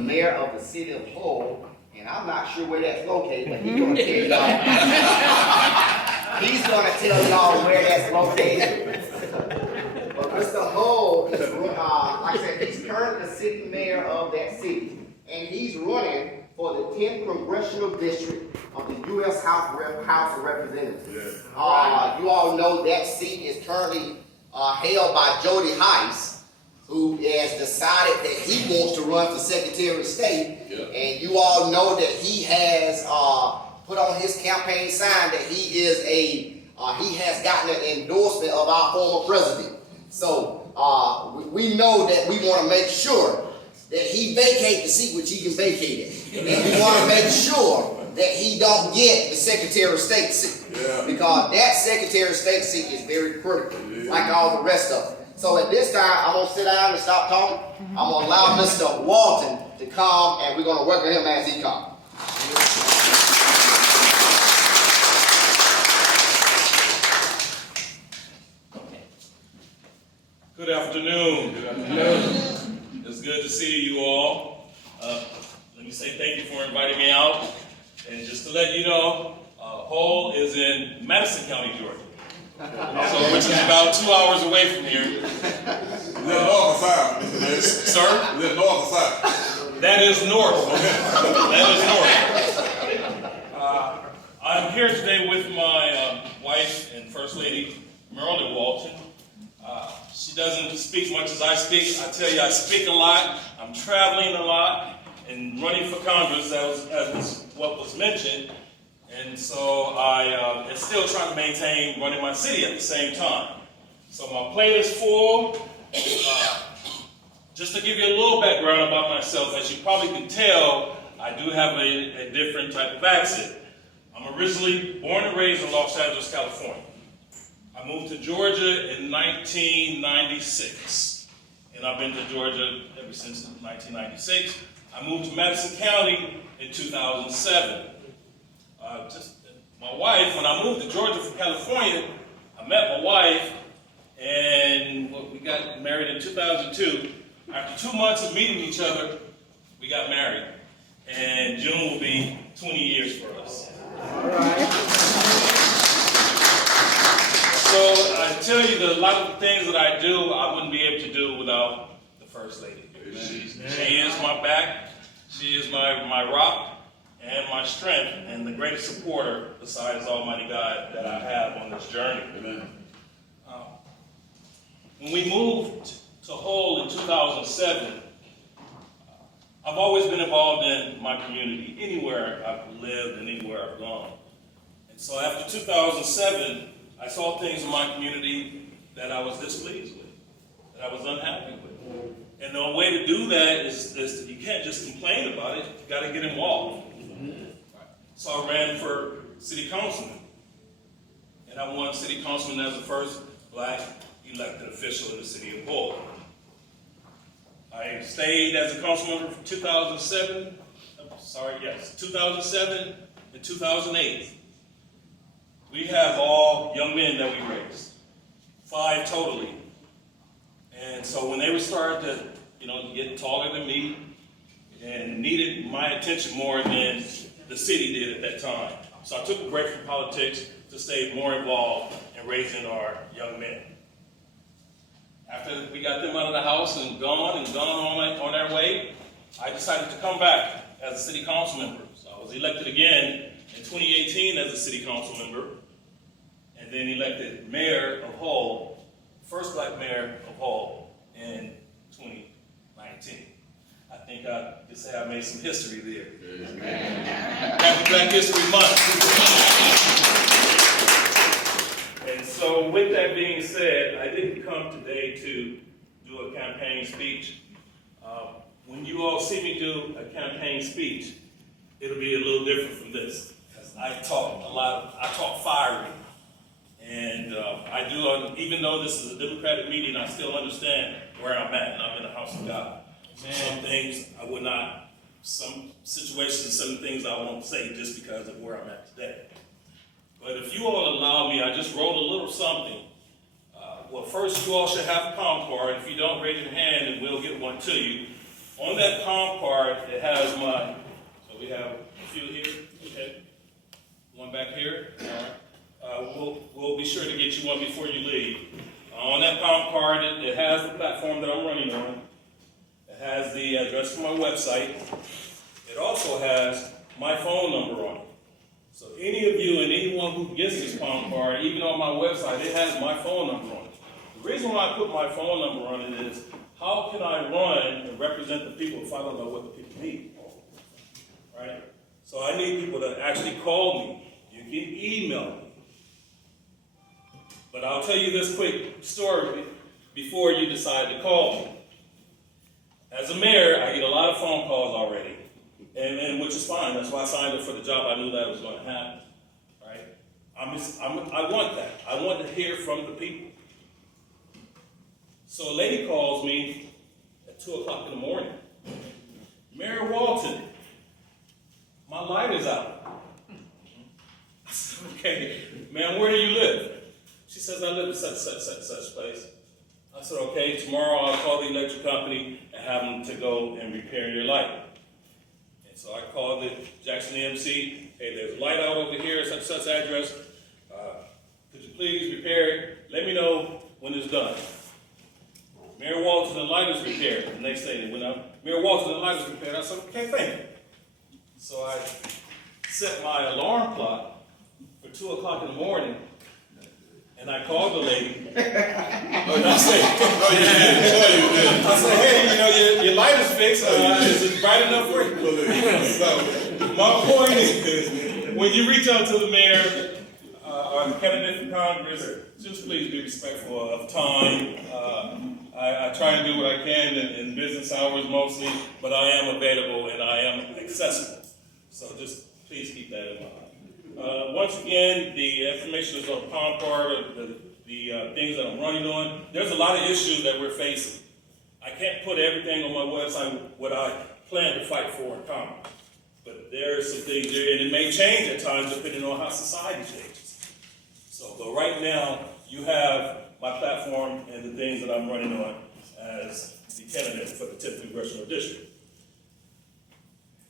mayor of the city of Hull, and I'm not sure where that's located, but he's gonna tell y'all. He's gonna tell y'all where that's located. But Mr. Hull is, like I said, he's currently the city mayor of that city, and he's running for the 10th congressional district of the U.S. House of Representatives. Yeah. You all know that seat is currently held by Jody Heiss, who has decided that he wants to run for Secretary of State. Yeah. And you all know that he has put on his campaign sign that he is he has gotten an endorsement of our former president. So we know that we want to make sure that he vacate the seat which he can vacate it. And we want to make sure that he don't get the Secretary of State seat. Yeah. Because that Secretary of State seat is very critical, like all the rest of them. So at this time, I'm going to sit down and stop talking. I'm going to allow Mr. Walton to come, and we're going to welcome him as he comes. Good afternoon. Good afternoon. It's good to see you all. Let me say thank you for inviting me out. And just to let you know, Hull is in Madison County, Georgia. So, which is about 2 hours away from here. Is that north or south, Mr. Mayor? Sir? Is that north or south? That is north. That is north. I'm here today with my wife and First Lady, Marilyn Walton. She doesn't speak much as I speak. I tell you, I speak a lot. I'm traveling a lot and running for Congress, as was what was mentioned. And so I am still trying to maintain running my city at the same time. So my plate is full. Just to give you a little background about myself, as you probably can tell, I do have a different type of accent. I'm originally born and raised in Los Angeles, California. I moved to Georgia in 1996, and I've been to Georgia ever since 1996. I moved to Madison County in 2007. My wife, when I moved to Georgia from California, I met my wife, and we got married in 2002. After 2 months of meeting each other, we got married, and June will be 20 years for us. All right. So I tell you that a lot of the things that I do, I wouldn't be able to do without the First Lady. She is my back, she is my rock and my strength, and the greatest supporter besides Almighty God that I have on this journey. Amen. When we moved to Hull in 2007, I've always been involved in my community, anywhere I've lived and anywhere I've gone. And so after 2007, I saw things in my community that I was displeased with, that I was unhappy with. And the way to do that is that you can't just complain about it, you got to get involved. So I ran for city councilman. And I won city councilman as the first black elected official in the city of Hull. I stayed as a council member from 2007 and 2008. We have all young men that we raised, 5 totally. And so when they were starting to, get taller than me and needed my attention more than the city did at that time. So I took a break from politics to stay more involved in raising our young men. After we got them out of the house and gone on their way, I decided to come back as a city council member. So I was elected again in 2018 as a city council member, and then elected mayor of Hull, first black mayor of Hull in 2019. I think I could say I made some history there. Happy Black History Month. And so with that being said, I didn't come today to do a campaign speech. When you all see me do a campaign speech, it'll be a little different from this. I talk a lot, I talk fiery. And I do, even though this is a Democratic meeting, I still understand where I'm at, and I'm in the house of God. Some things I would not, some situations, some things I won't say just because of where I'm at today. But if you all allow me, I just wrote a little something. Well, first you all should have a palm card. If you don't, raise your hand and we'll get one to you On that palm card, it has my, so we have a few here, okay? One back here, all right. We'll be sure to get you one before you leave. On that palm card, it has the platform that I'm running on. It has the address for my website. It also has my phone number on it. So any of you and anyone who gets this palm card, even on my website, it has my phone number on it. The reason why I put my phone number on it is, how can I run and represent the people if I don't know what the people need? Right? So I need people to actually call me. You can email me. But I'll tell you this quick story before you decide to call me. As a mayor, I get a lot of phone calls already, and which is fine. That's why I signed up for the job. I knew that was going to happen. Right? I want that. I want to hear from the people. So a lady calls me at 2 o'clock in the morning. Mayor Walton, my light is out. I said, okay, ma'am, where do you live? She says, I live in such place. I said, okay, tomorrow I'll call the electric company and have them to go and repair your light. And so I called the Jackson EMC. Hey, there's a light out over here, such address. Could you please repair it? Let me know when it's done. Mayor Walton, the light is repaired. The next day they went out. Mayor Walton, the light is repaired. I said, okay, thank you. So I set my alarm clock for 2 o'clock in the morning, and I called the lady. And I said, hey, your light is fixed. Is it bright enough for you? My point is, when you reach out to the mayor or the candidate for Congress, just please be respectful of time. I try to do what I can in business hours mostly, but I am available and I am accessible. So just please keep that in mind. Once again, the information is on the palm card, the things that I'm running on. There's a lot of issues that we're facing. I can't put everything on my website what I plan to fight for in Congress. But there are some things there, and it may change at times depending on how society changes. So, but right now, you have my platform and the things that I'm running on as the candidate for the 10th Congressional District.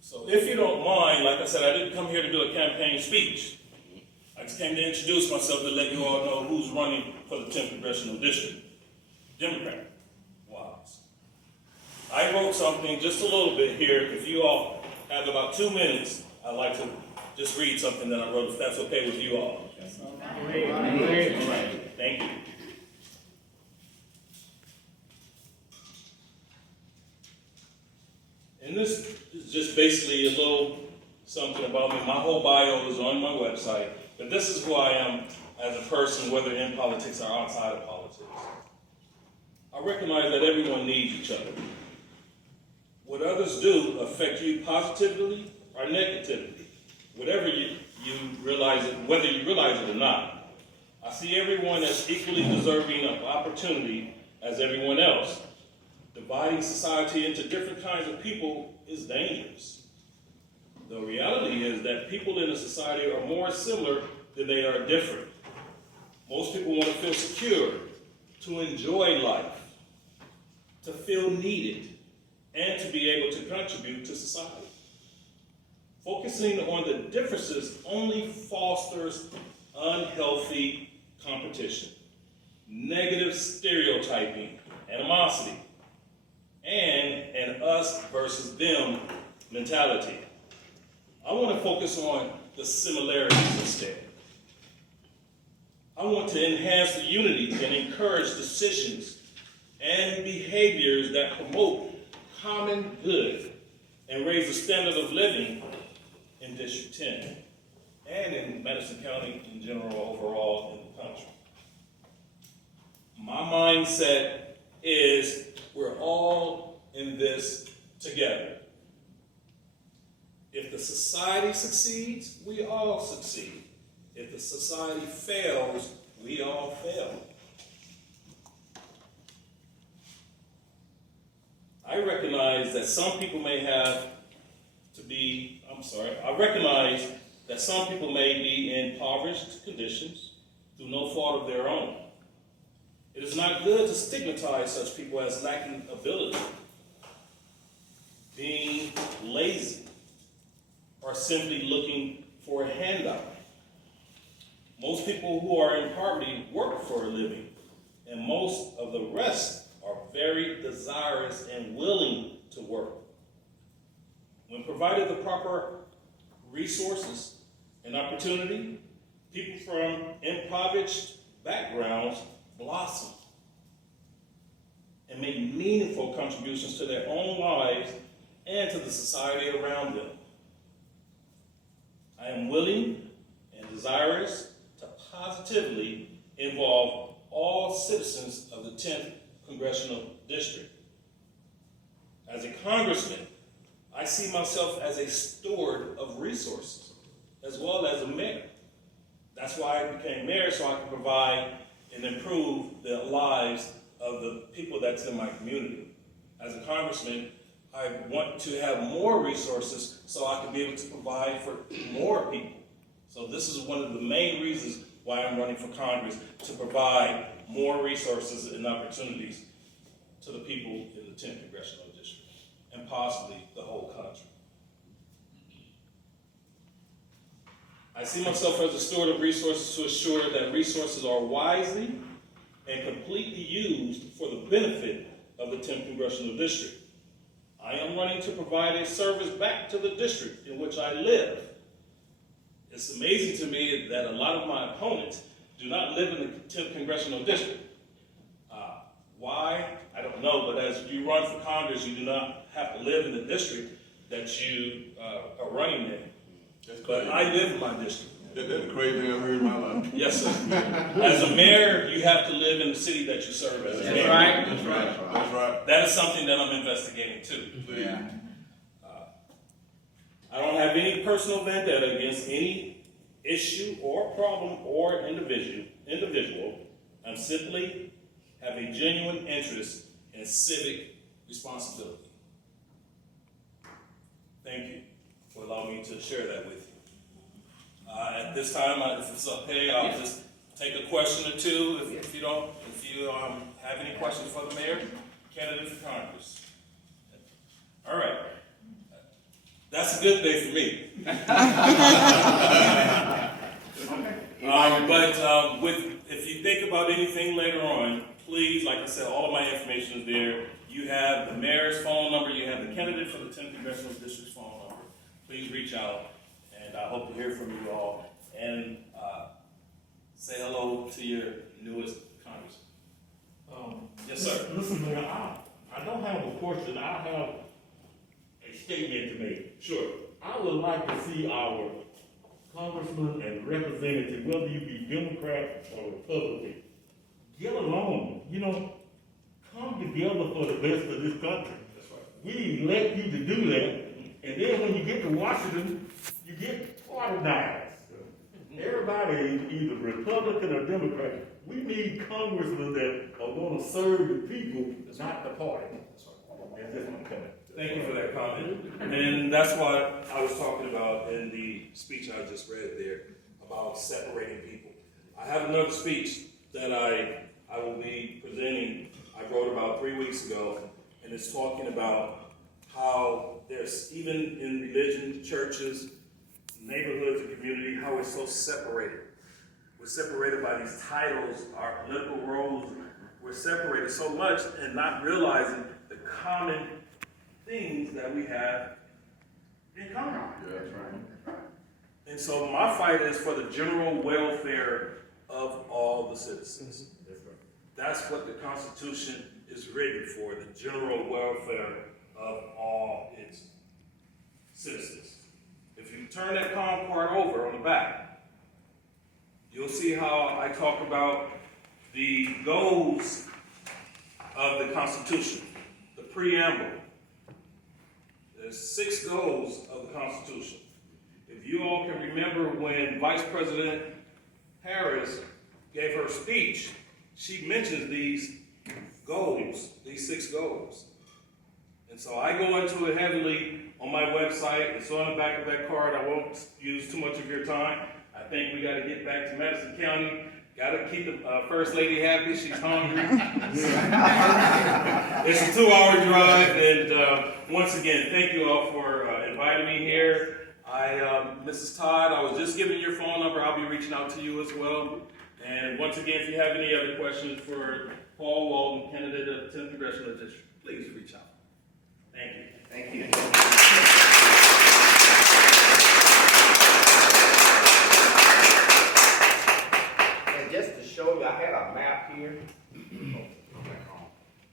So if you don't mind, like I said, I didn't come here to do a campaign speech. I just came to introduce myself to let you all know who's running for the 10th Congressional District. Democrat. Wise. I wrote something just a little bit here. If you all have about 2 minutes, I'd like to just read something that I wrote, if that's okay with you all. All right. Thank you. And this is just basically a little something about me. My whole bio is on my website, but this is who I am as a person, whether in politics or outside of politics. I recognize that everyone needs each other. What others do affect you positively or negatively, whatever you realize it, whether you realize it or not. I see everyone as equally deserving of opportunity as everyone else. Dividing society into different kinds of people is dangerous. The reality is that people in a society are more similar than they are different. Most people want to feel secure, to enjoy life, to feel needed, and to be able to contribute to society. Focusing on the differences only fosters unhealthy competition, negative stereotyping, animosity, and an us versus them mentality. I want to focus on the similarities instead. I want to enhance the unity and encourage decisions and behaviors that promote common good and raise the standard of living in District 10 and in Madison County in general, overall in the country. My mindset is we're all in this together. If the society succeeds, we all succeed. If the society fails, we all fail. I recognize that some people may be in impoverished conditions through no fault of their own. It is not good to stigmatize such people as lacking ability. being lazy, or simply looking for a handout. Most people who are in poverty work for a living, and most of the rest are very desirous and willing to work. When provided the proper resources and opportunity, people from impoverished backgrounds blossom and make meaningful contributions to their own lives and to the society around them. I am willing and desirous to positively involve all citizens of the 10th Congressional District. As a congressman, I see myself as a steward of resources, as well as a mayor. That's why I became mayor, so I can provide and improve the lives of the people that's in my community. As a congressman, I want to have more resources so I can be able to provide for more people. So this is one of the main reasons why I'm running for Congress, to provide more resources and opportunities to the people in the 10th Congressional District, and possibly the whole country. I see myself as a steward of resources to assure that resources are wisely and completely used for the benefit of the 10th Congressional District. I am running to provide a service back to the district in which I live. It's amazing to me that a lot of my opponents do not live in the 10th Congressional District. Why? I don't know, but as you run for Congress, you do not have to live in the district that you are running in. But I live in my district. That's the craziest thing I've heard in my life. Yes, sir. As a mayor, you have to live in the city that you serve as a mayor. That's right. That's right. That's right. That is something that I'm investigating too. Yeah. I don't have any personal vendetta against any issue or problem or individual. I simply have a genuine interest in civic responsibility. Thank you for allowing me to share that with you. At this time, if it's okay, I'll just take a question or two. If you have any questions for the mayor, candidate for Congress. All right. That's a good day for me. If you think about anything later on, please, like I said, all of my information is there. You have the mayor's phone number. You have the candidate for the 10th Congressional District's phone number. Please reach out, and I hope to hear from you all. And say hello to your newest congressman. Yes, sir. Listen, man, I don't have a question. I have a statement to make. Sure. I would like to see our congressman and representative, whether you be Democrat or Republican, get along. Come together for the best of this country. That's right. We elect you to do that, and then when you get to Washington, you get organized. Everybody is either Republican or Democrat. We need congressmen that are going to serve the people, not the party. That's just my comment. Thank you for that comment. And that's what I was talking about in the speech I just read there, about separating people. I have another speech that I will be presenting, I wrote about 3 weeks ago, and it's talking about how there's, even in religion, churches, neighborhoods, and community, how we're so separated. We're separated by these titles, our political roles. We're separated so much and not realizing the common things that we have in common. Yeah, that's right. And so my fight is for the general welfare of all the citizens. That's what the Constitution is written for, the general welfare of all its citizens. If you turn that column part over on the back, you'll see how I talk about the goals of the Constitution, the preamble. There's 6 goals of the Constitution. If you all can remember when Vice President Harris gave her speech, she mentions these goals, these 6 goals. And so I go into it heavily on my website. It's on the back of that card. I won't use too much of your time. I think we got to get back to Madison County, Gotta keep the First Lady happy, she's hungry. It's a 2-hour drive, and once again, thank you all for inviting me here. Mrs. Todd, I was just giving your phone number. I'll be reaching out to you as well. And once again, if you have any other questions for Paul Walton, candidate of 10th Congressional District, please reach out. Thank you. Thank you. And just to show you, I had a map here.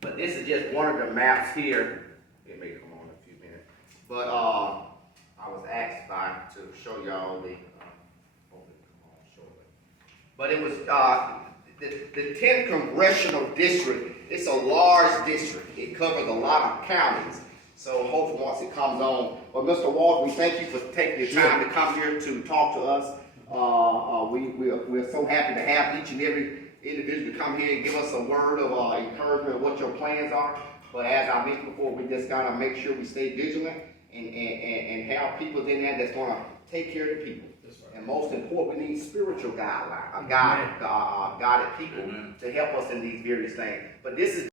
But this is just one of the maps here. It may come on in a few minutes. But I was asked to show y'all the, hopefully it'll come on shortly. But it was, the 10th Congressional District, it's a large district. It covers a lot of counties. So hopefully once it comes on. But Mr. Walton, we thank you for taking your time to come here to talk to us. We're so happy to have each and every individual to come here and give us a word of encouragement of what your plans are. But as I mentioned before, we just gotta make sure we stay vigilant and have people in there that's gonna take care of the people. Right. And most important, we need spiritual guided people to help us in these various things. But this is